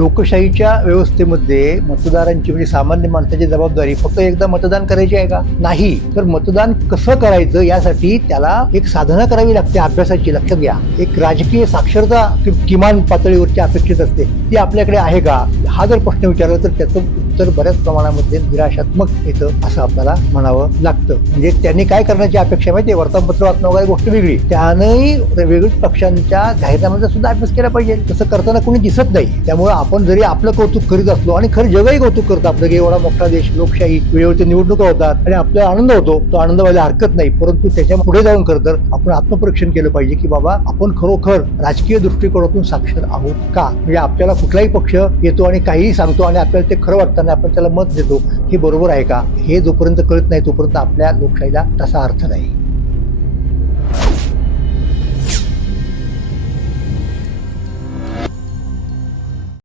लोकशाहीच्या व्यवस्थेमध्ये मतदारांची म्हणजे सामान्य माणसाची जबाबदारी फक्त एकदा मतदान करायची आहे का? नाही. तर मतदान कसं करायचं यासाठी त्याला एक साधना करावी लागते अभ्यासाची. लक्षात घ्या, एक राजकीय साक्षरता किमान पातळीवरची अपेक्षित असते, ती आपल्याकडे आहे का? हा जर प्रश्न विचारला तर त्याचं उत्तर बऱ्याच प्रमाणामध्ये निराशात्मक येतं असं आपल्याला म्हणावं लागतं. म्हणजे त्यांनी काय करण्याची अपेक्षा माहिती, वर्तमानपत्र वाचणं वगैरे गोष्ट वेगळी, त्यानंही वेगवेगळ्या पक्षांच्या जाहीरनाम्याचा सुद्धा अभ्यास केला पाहिजे. तसं करताना कोणी दिसत नाही. त्यामुळे आपण जरी आपलं कौतुक करीत असलो आणि खरं जगही कौतुक करतं आपलं की एवढा मोठा देश, लोकशाही, वेळेवरती निवडणुका होतात आणि आपल्याला आनंद होतो, तो आनंद व्हायला हरकत नाही. परंतु त्याच्या पुढे जाऊन खरं तर आपण आत्मपरीक्षण केलं पाहिजे की बाबा आपण खरोखर राजकीय दृष्टिकोनातून साक्षर आहोत का? म्हणजे आपल्याला कुठलाही पक्ष येतो आणि काहीही सांगतो आणि आपल्याला ते खरं वाटतं आणि आपण त्याला मत देतो, हे बरोबर आहे का? हे जोपर्यंत कळत नाही तोपर्यंत आपल्या लोकशाहीला तसा अर्थ नाही.